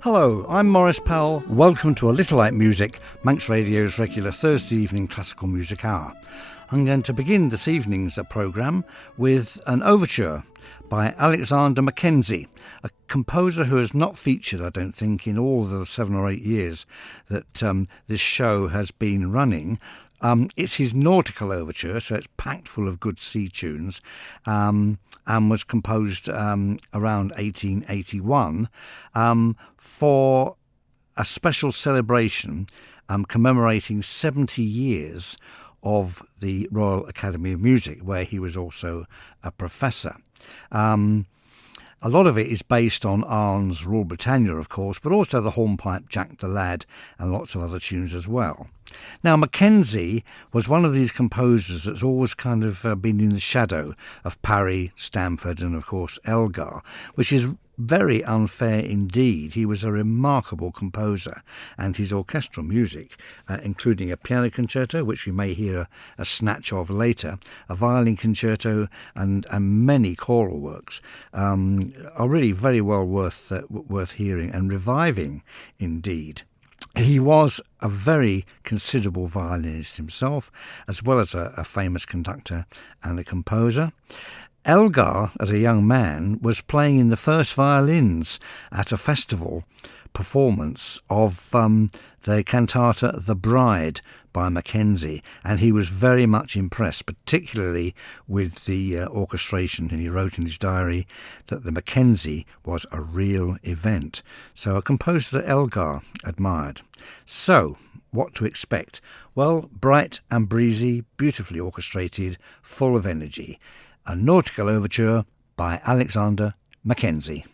Hello, I'm Maurice Powell. Welcome to A Little Like Music, Manx Radio's regular Thursday evening classical music hour. I'm going to begin this evening's programme with an overture by Alexander Mackenzie, a composer who has not featured, I don't think, in all the 7 or 8 years that this show has been running. It's his nautical overture, so it's packed full of good sea tunes, and was composed around 1881 for a special celebration commemorating 70 years of the Royal Academy of Music, where he was also a professor. A lot of it is based on Arne's Rule Britannia, of course, but also the Hornpipe Jack the Lad and lots of other tunes as well. Now, Mackenzie was one of these composers that's always kind of been in the shadow of Parry, Stamford and, of course, Elgar, which is very unfair indeed. He was a remarkable composer, and his orchestral music, including a piano concerto, which we may hear a snatch of later, a violin concerto and many choral works, are really very well worth hearing and reviving indeed. He was a very considerable violinist himself, as well as a famous conductor and a composer. Elgar, as a young man, was playing in the first violins at a festival performance of the cantata The Bride by Mackenzie, and he was very much impressed, particularly with the orchestration, and he wrote in his diary that the Mackenzie was a real event. So a composer that Elgar admired. So, what to expect? Well, bright and breezy, beautifully orchestrated, full of energy. A nautical overture by Alexander Mackenzie.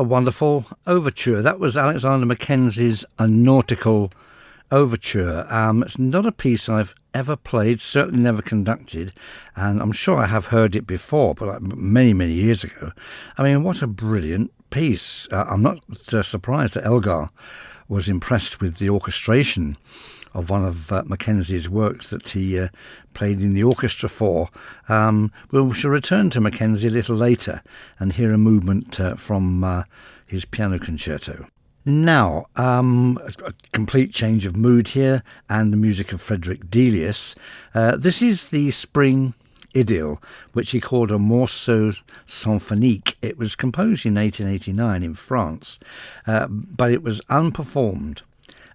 a wonderful overture. That was Alexander Mackenzie's A Nautical Overture. It's not a piece I've ever played, certainly never conducted, and I'm sure I have heard it before, but like many, many years ago. I mean, what a brilliant piece. I'm not surprised that Elgar was impressed with the orchestration of one of Mackenzie's works that he played in the orchestra for. We shall return to Mackenzie a little later and hear a movement from his piano concerto. Now, a complete change of mood here, and the music of Frederick Delius. This is the Spring Idyll, which he called a morceau symphonique. It was composed in 1889 in France, but it was unperformed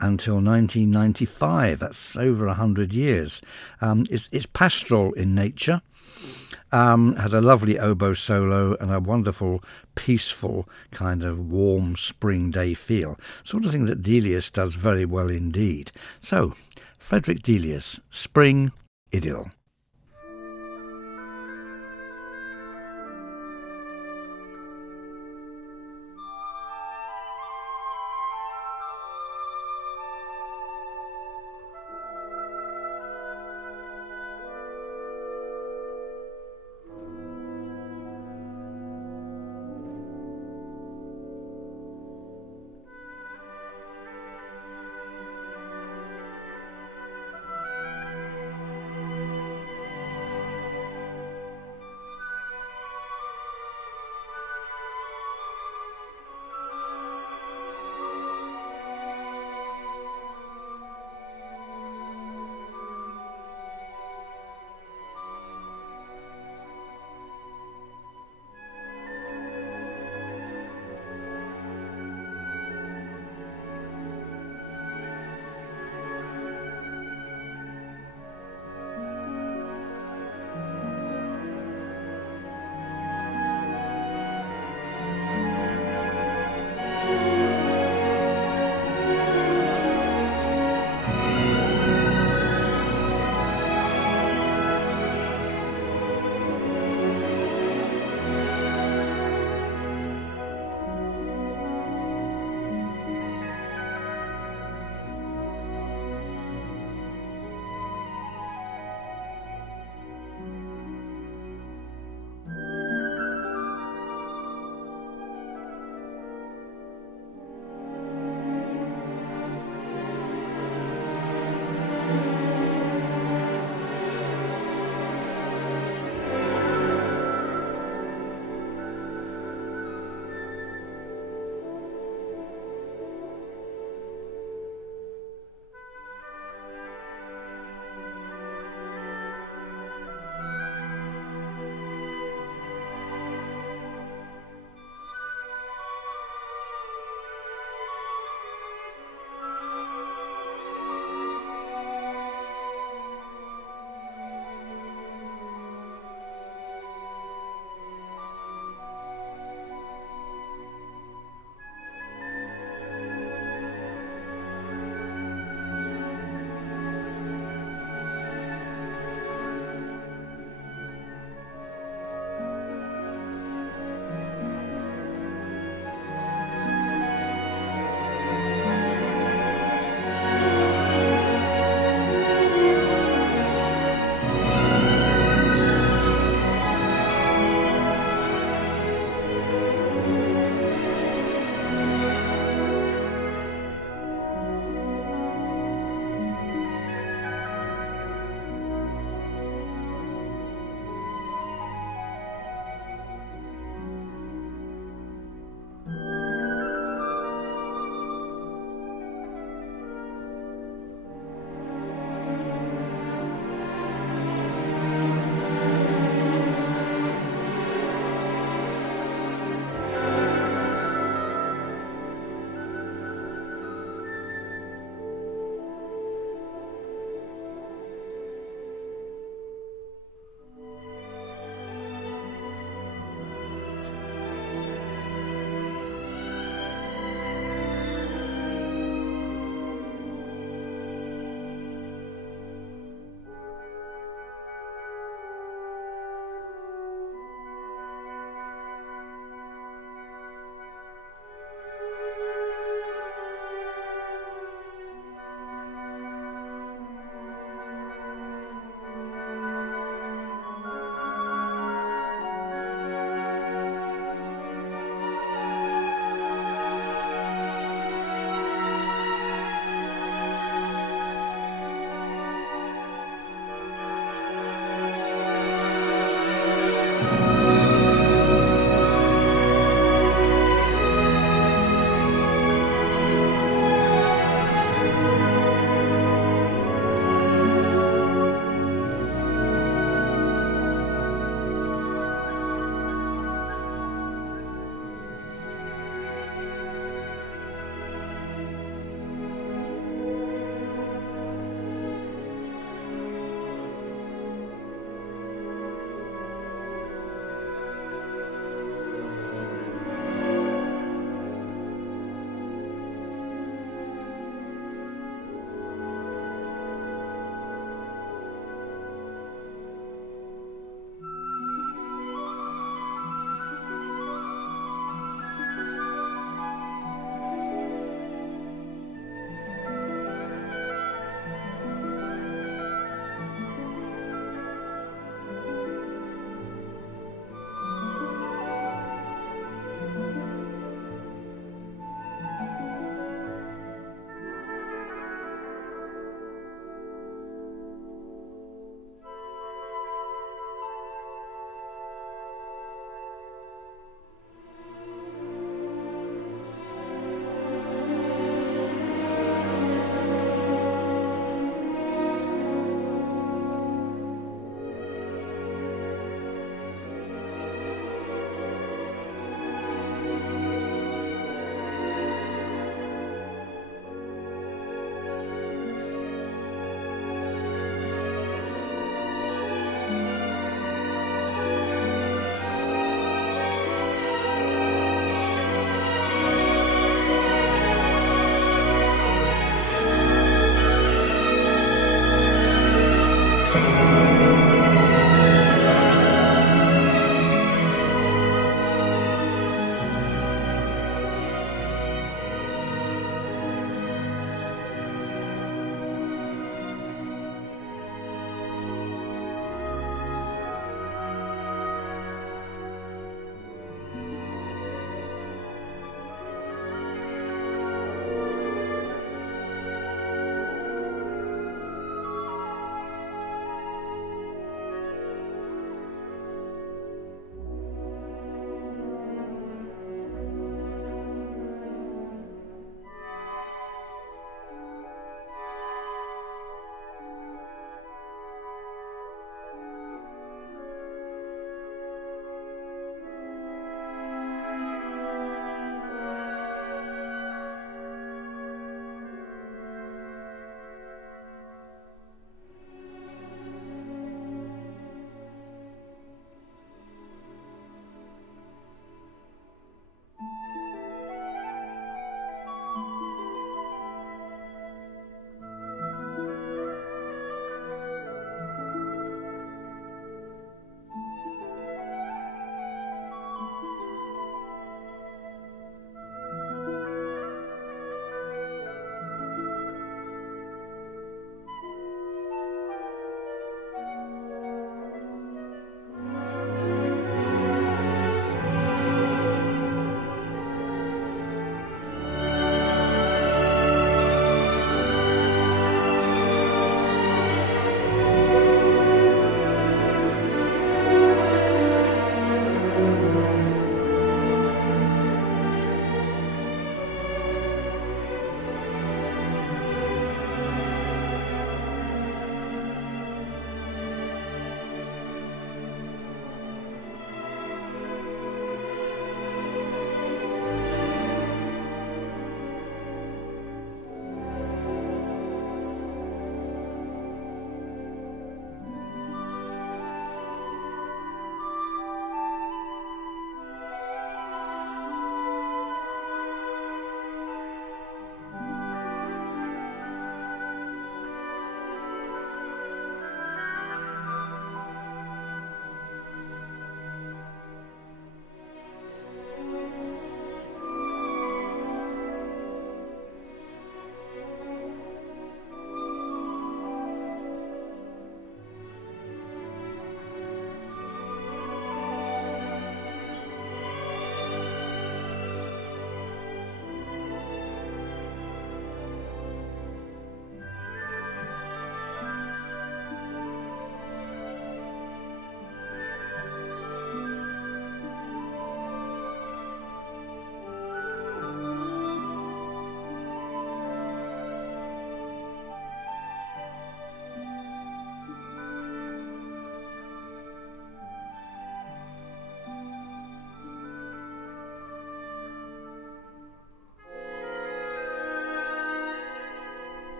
until 1995. That's over 100 years. It's pastoral in nature, has a lovely oboe solo and a wonderful, peaceful, kind of warm spring day feel. Sort of thing that Delius does very well indeed. So, Frederick Delius, Spring Idyll.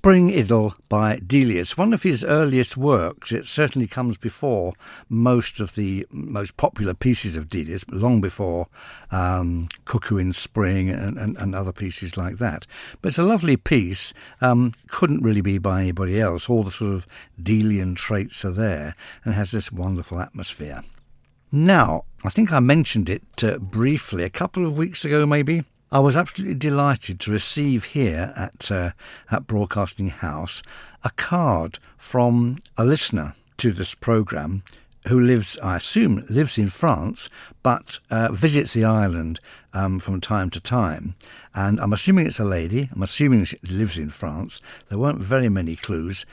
Spring Idyll by Delius, one of his earliest works. It certainly comes before most of the most popular pieces of Delius, long before Cuckoo in Spring and other pieces like that. But it's a lovely piece, couldn't really be by anybody else. All the sort of Delian traits are there and has this wonderful atmosphere. Now, I think I mentioned it briefly a couple of weeks ago maybe. I was absolutely delighted to receive here at Broadcasting House a card from a listener to this programme who lives, I assume, lives in France, but visits the island from time to time. And I'm assuming it's a lady. I'm assuming she lives in France. There weren't very many clues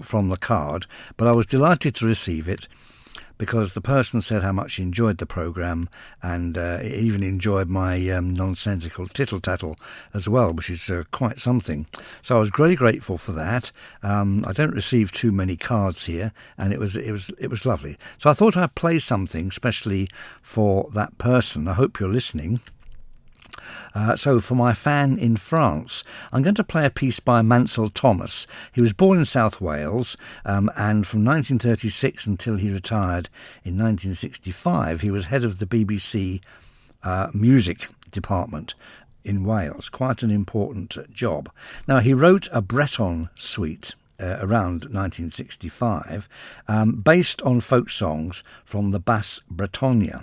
from the card, but I was delighted to receive it, because the person said how much he enjoyed the programme and even enjoyed my nonsensical tittle-tattle as well, which is quite something. So I was very grateful for that. I don't receive too many cards here, and it was lovely. So I thought I'd play something specially for that person. I hope you're listening. So for my fan in France, I'm going to play a piece by Mansell Thomas. He was born in South Wales, and from 1936 until he retired in 1965, he was head of the BBC music department in Wales. Quite an important job. Now, he wrote a Breton suite around 1965, based on folk songs from the Basse Bretagne.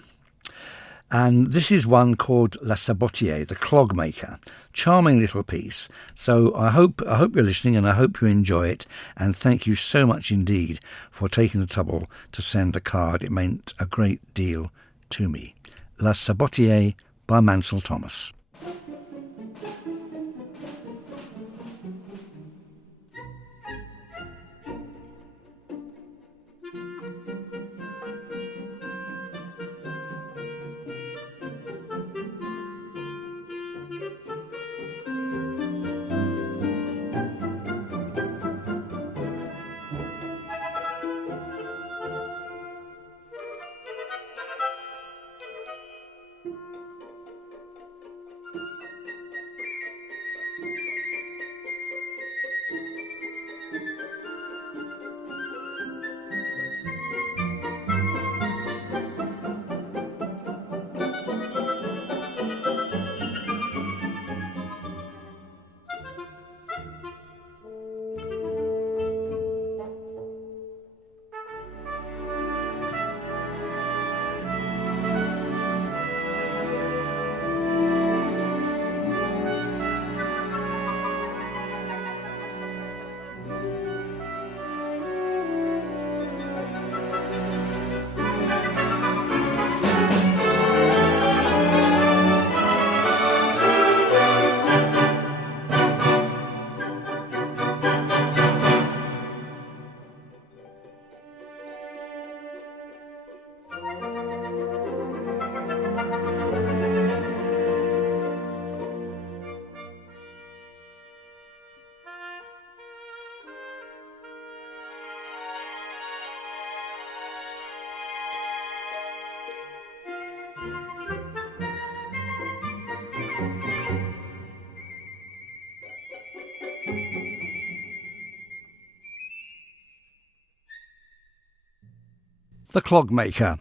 And this is one called La Sabotier, the Clogmaker. Charming little piece. So I hope you're listening, and I hope you enjoy it. And thank you so much indeed for taking the trouble to send a card. It meant a great deal to me. La Sabotier by Mansell Thomas. The Clogmaker,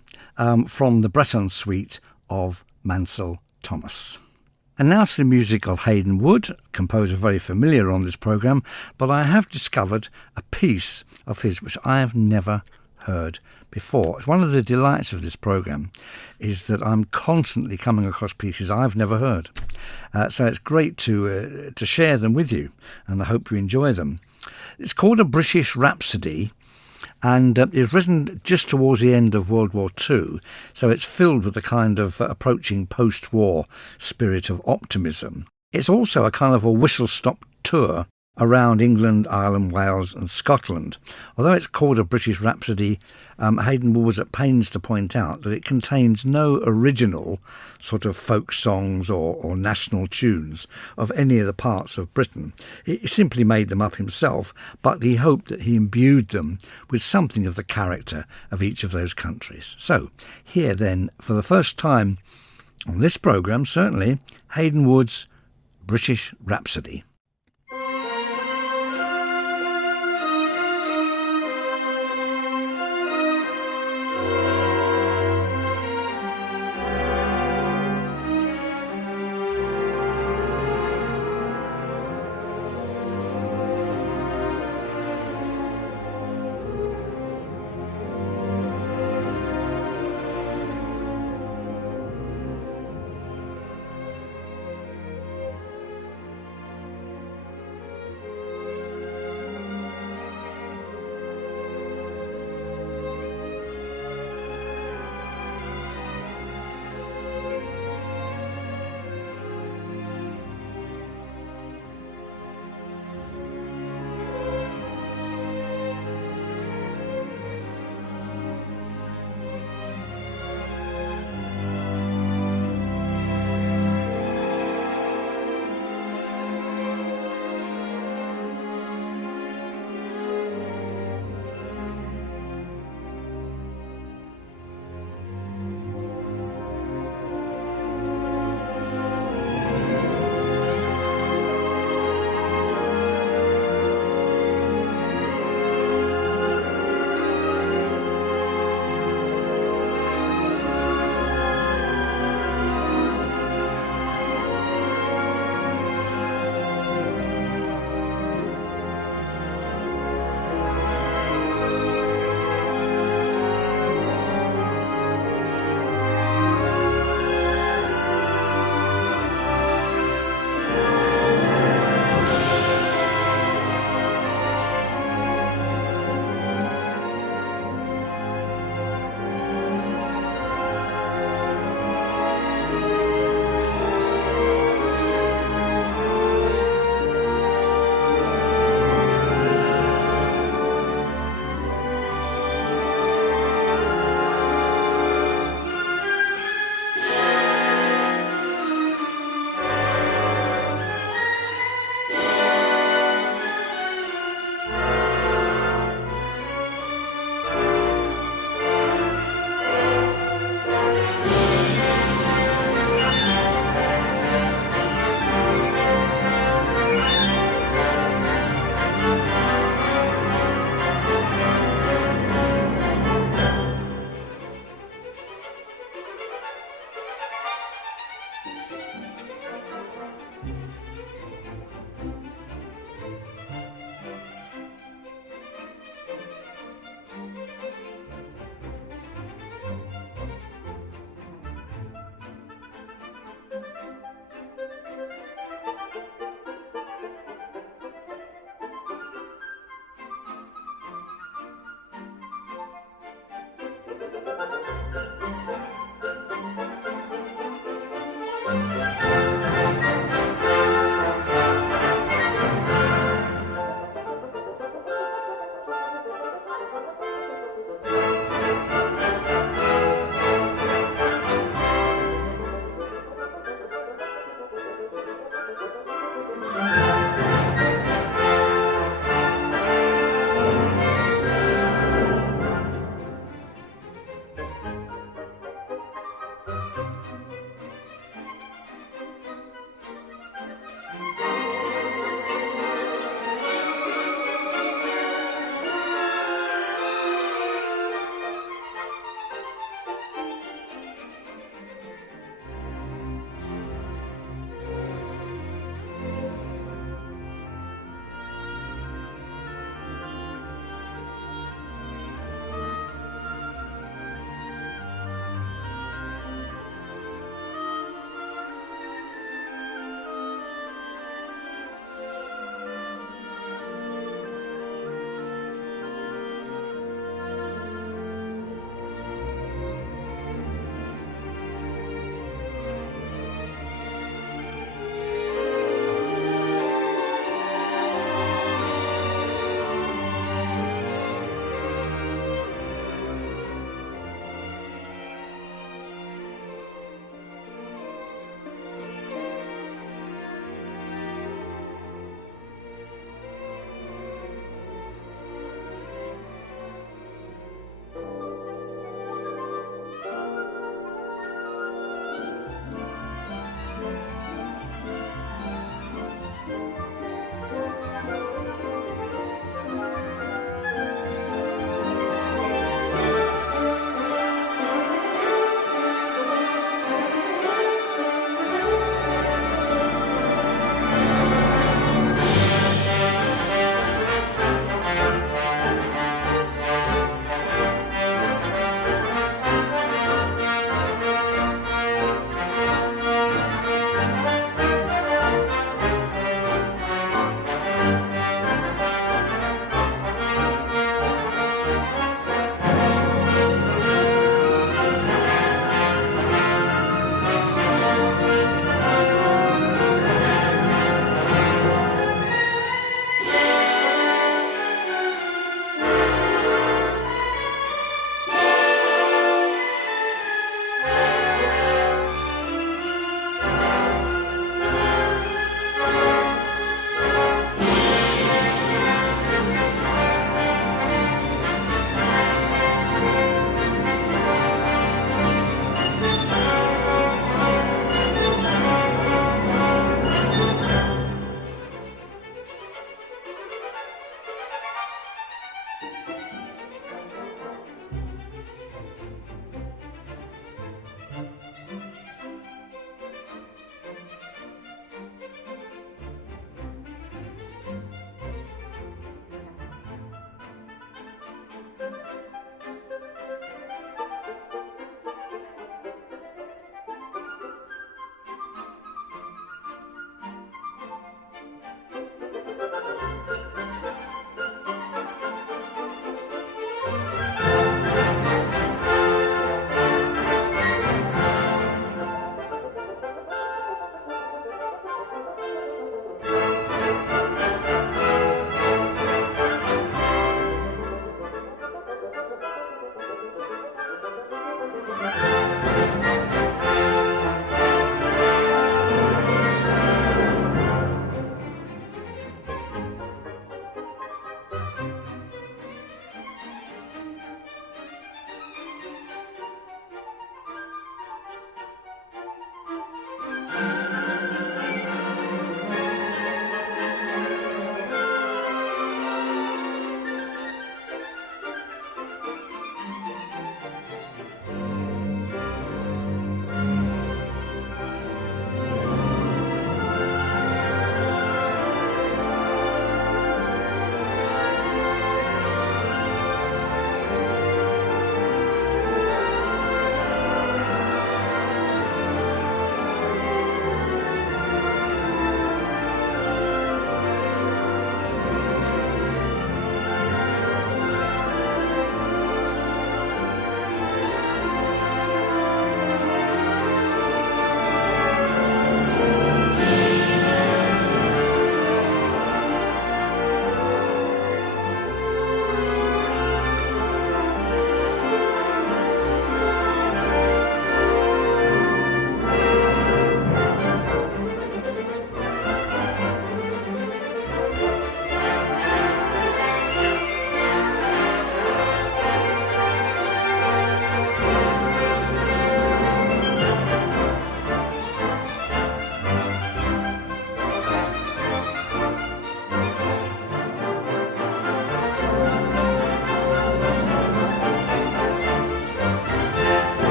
from the Breton suite of Mansell Thomas. And now to the music of Hayden Wood, composer very familiar on this programme, but I have discovered a piece of his which I have never heard before. One of the delights of this programme is that I'm constantly coming across pieces I've never heard. So it's great to share them with you, and I hope you enjoy them. It's called a British Rhapsody, and it was written just towards the end of World War II, so it's filled with a kind of approaching post-war spirit of optimism. It's also a kind of a whistle-stop tour around England, Ireland, Wales and Scotland. Although it's called a British Rhapsody, Hayden Wood was at pains to point out that it contains no original sort of folk songs or national tunes of any of the parts of Britain. He simply made them up himself, but he hoped that he imbued them with something of the character of each of those countries. So, here then, for the first time on this programme, certainly, Hayden Wood's British Rhapsody.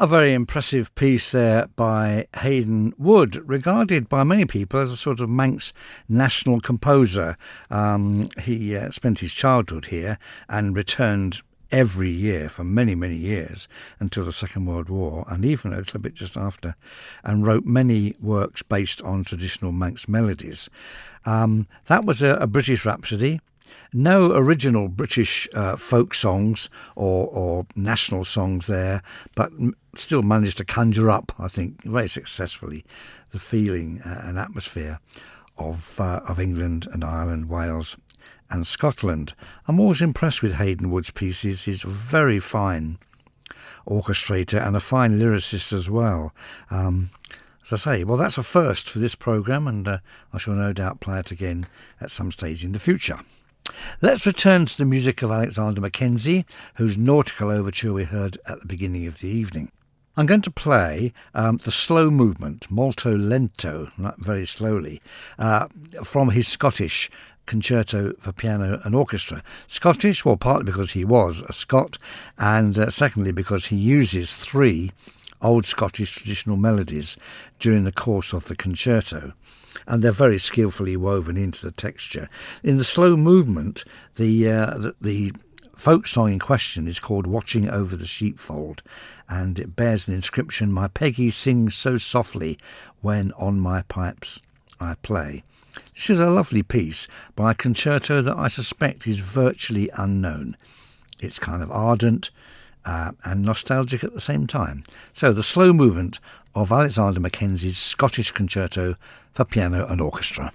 A very impressive piece there by Hayden Wood, regarded by many people as a sort of Manx national composer. He spent his childhood here and returned every year for many, many years until the Second World War, and even a little bit just after, and wrote many works based on traditional Manx melodies. That was a British Rhapsody. No original British folk songs or national songs there, but still managed to conjure up, I think, very successfully, the feeling and atmosphere of England and Ireland, Wales and Scotland. I'm always impressed with Hayden Wood's pieces. He's a very fine orchestrator and a fine lyricist as well. As I say, well, that's a first for this programme, and I shall no doubt play it again at some stage in the future. Let's return to the music of Alexander Mackenzie, whose nautical overture we heard at the beginning of the evening. I'm going to play the slow movement, molto lento, very slowly, from his Scottish concerto for piano and orchestra. Scottish, well, partly because he was a Scot, and secondly because he uses 3 old Scottish traditional melodies during the course of the concerto, and they're very skillfully woven into the texture. In the slow movement, the folk song in question is called Watching Over the Sheepfold, and it bears an inscription, "My Peggy sings so softly when on my pipes I play." This is a lovely piece by a concerto that I suspect is virtually unknown. It's kind of ardent and nostalgic at the same time. So the slow movement of Alexander Mackenzie's Scottish concerto for piano and orchestra.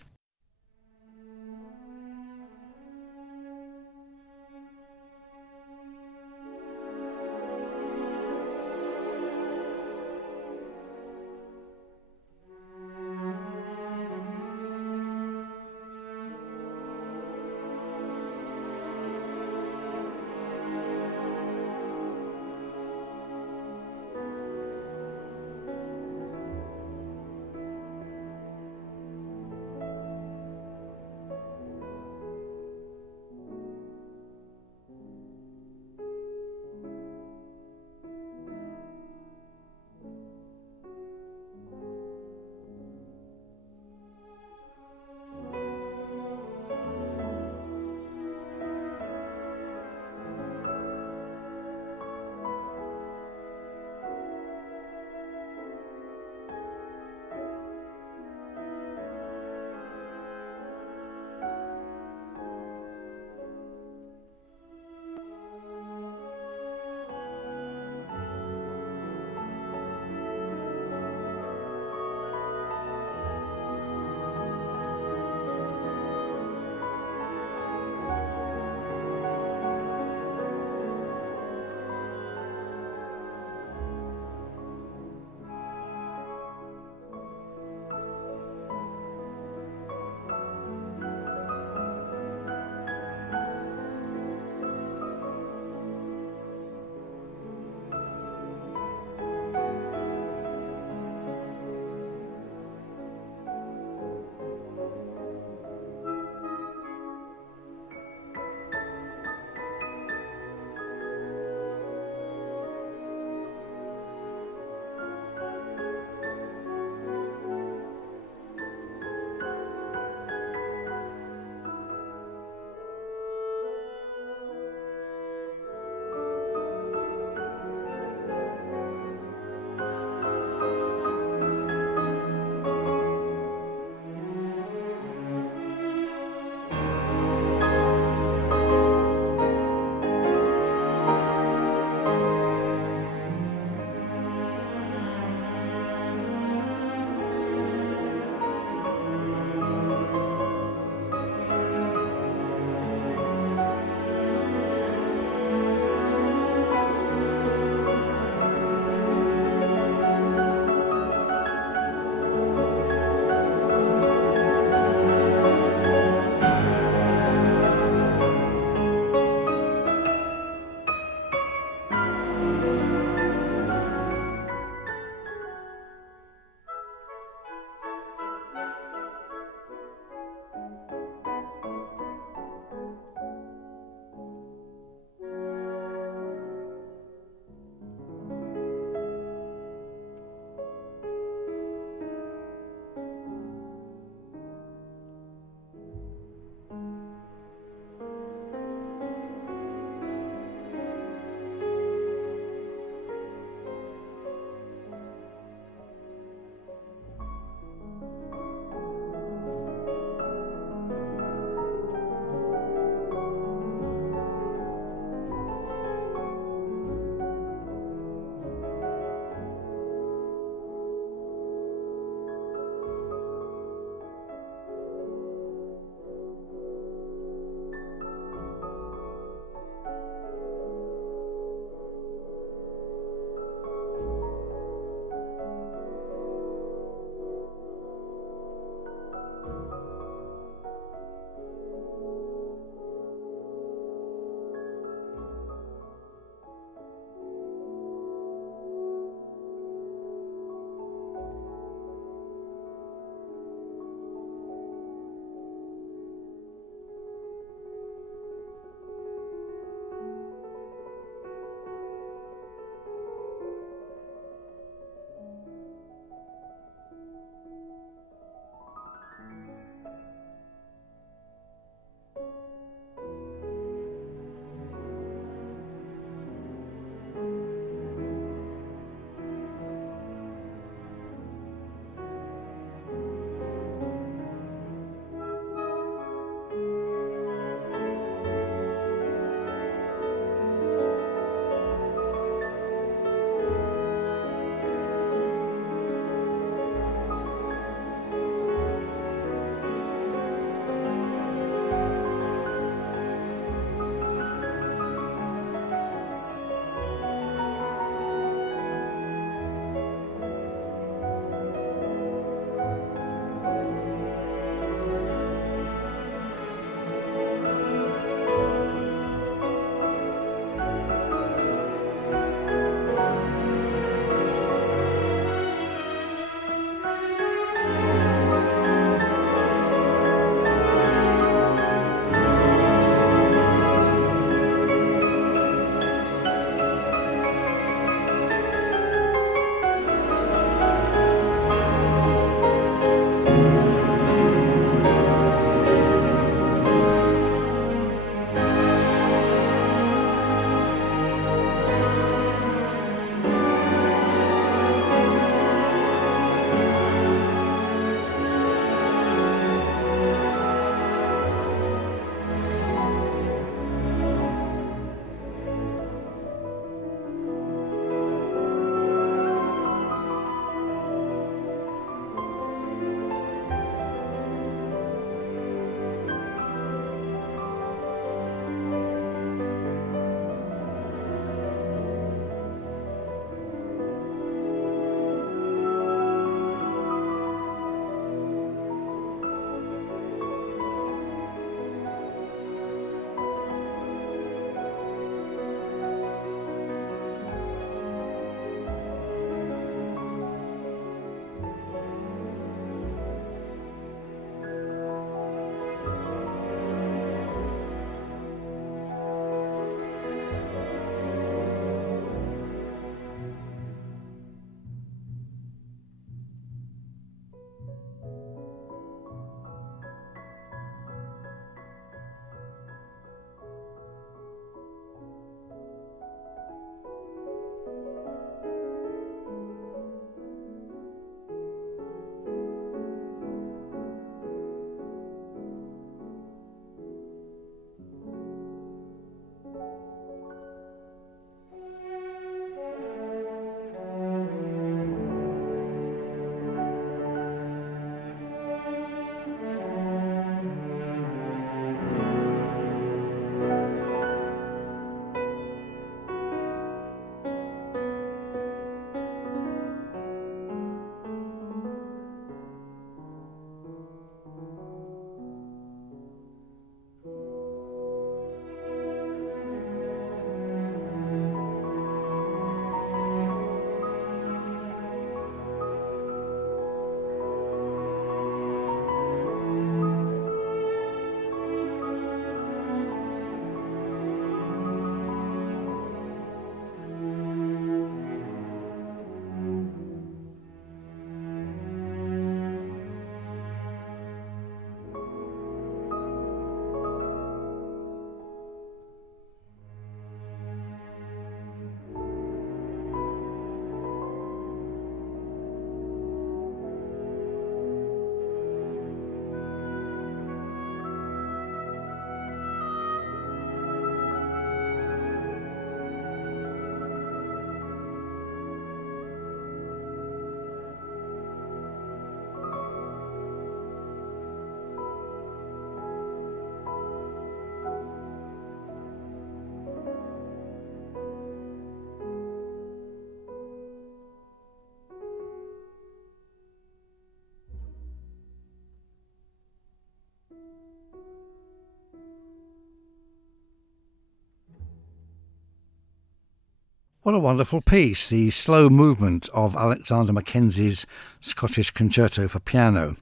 What a wonderful piece, the slow movement of Alexander Mackenzie's Scottish Concerto for Piano.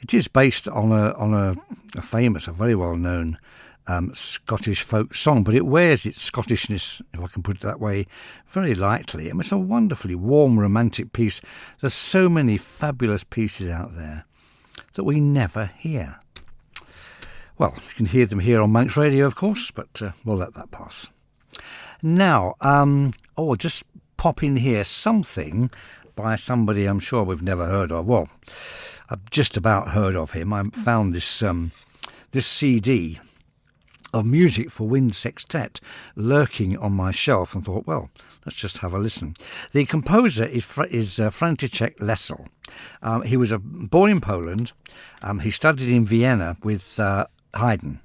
It is based on a famous, a very well-known Scottish folk song, but it wears its Scottishness, if I can put it that way, very lightly. And it's a wonderfully warm, romantic piece. There's so many fabulous pieces out there that we never hear. Well, you can hear them here on Manx Radio, of course, but we'll let that pass. Now, just pop in here something by somebody I'm sure we've never heard of. Well, I've just about heard of him. I found this CD of music for wind sextet lurking on my shelf and thought, well, let's just have a listen. The composer is Franciszek Lesel. He was born in Poland. He studied in Vienna with Haydn.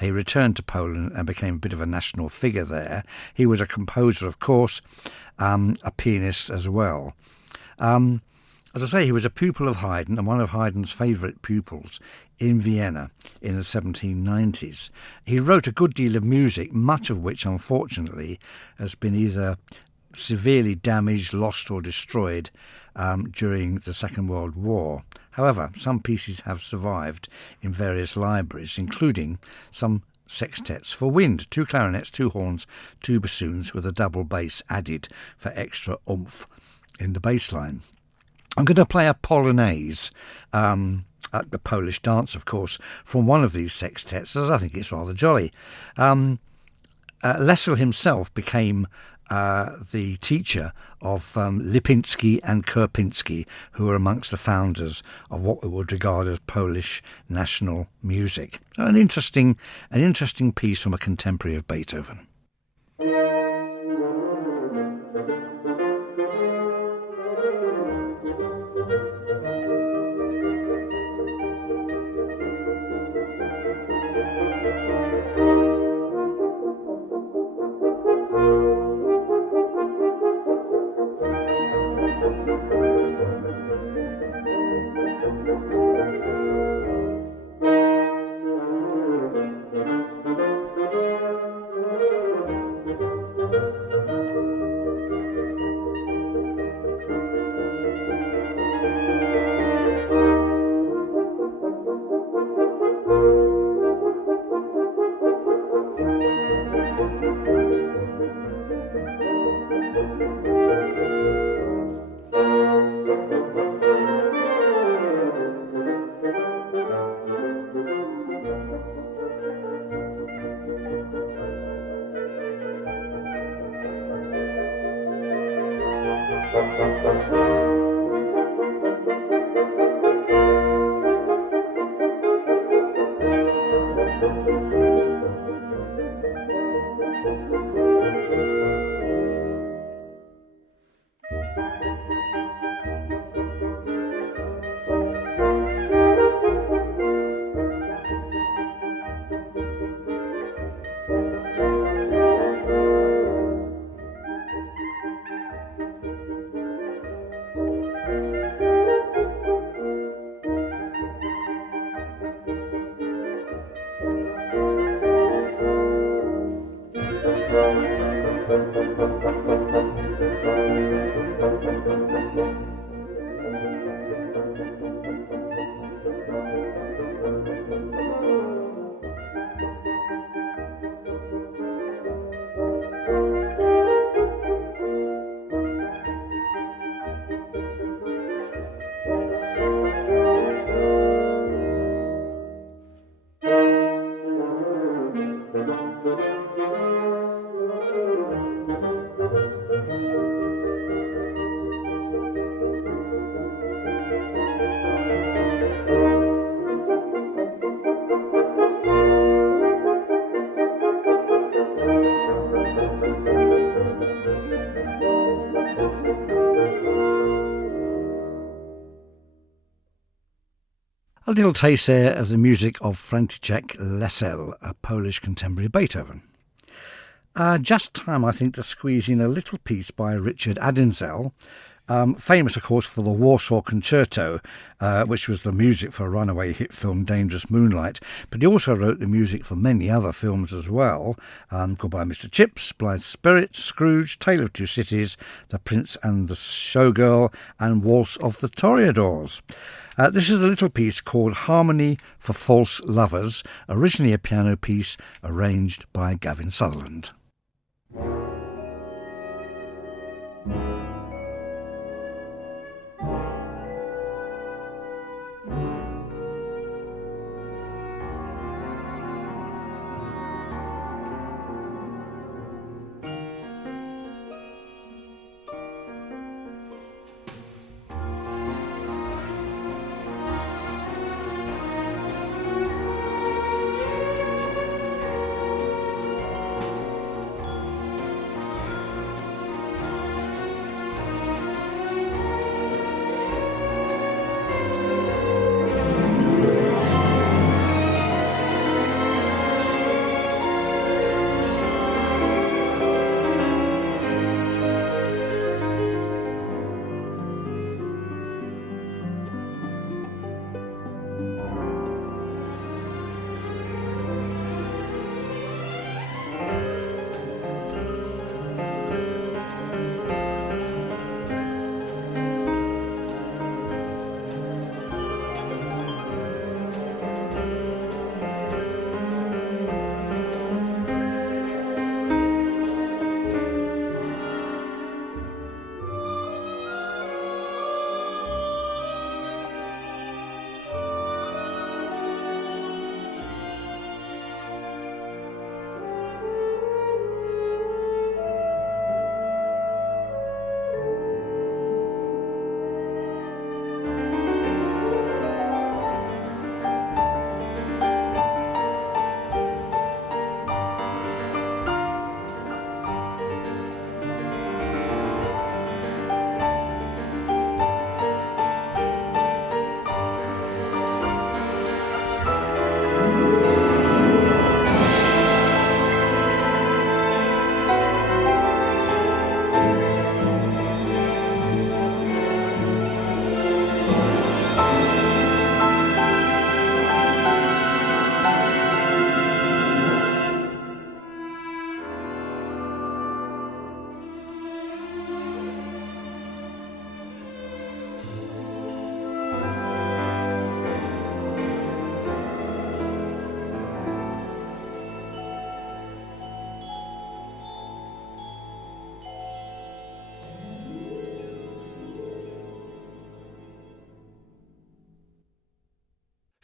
He returned to Poland and became a bit of a national figure there. He was a composer, of course, a pianist as well. As I say, he was a pupil of Haydn and one of Haydn's favourite pupils in Vienna in the 1790s. He wrote a good deal of music, much of which, unfortunately, has been either severely damaged, lost or destroyed during the Second World War. However, some pieces have survived in various libraries, including some sextets for wind, 2 clarinets, 2 horns, 2 bassoons with a double bass added for extra oomph in the bass line. I'm going to play a polonaise, at the Polish dance, of course, from one of these sextets, as I think it's rather jolly. Lesel himself became the teacher of Lipinski and Kurpinski, who were amongst the founders of what we would regard as Polish national music. An interesting piece from a contemporary of Beethoven. A little taste there of the music of Franciszek Lesel, a Polish contemporary of Beethoven. Just time, I think, to squeeze in a little piece by Richard Adinzel, famous, of course, for the Warsaw Concerto, which was the music for a runaway hit film Dangerous Moonlight, but he also wrote the music for many other films as well, Goodbye Mr. Chips, Blithe Spirit, Scrooge, Tale of Two Cities, The Prince and the Showgirl, and Waltz of the Toreadors. This is a little piece called Harmony for False Lovers, originally a piano piece arranged by Gavin Sutherland.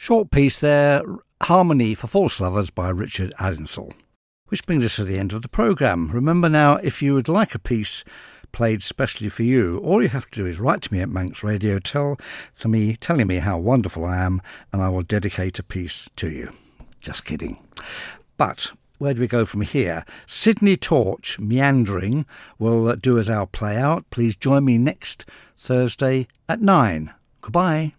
Short piece there, Harmony for False Lovers by Richard Adinsel. Which brings us to the end of the programme. Remember now, if you would like a piece played specially for you, all you have to do is write to me at Manx Radio, telling me how wonderful I am, and I will dedicate a piece to you. Just kidding. But where do we go from here? Sydney Torch, Meandering, will do as our play out. Please join me next Thursday at 9. Goodbye.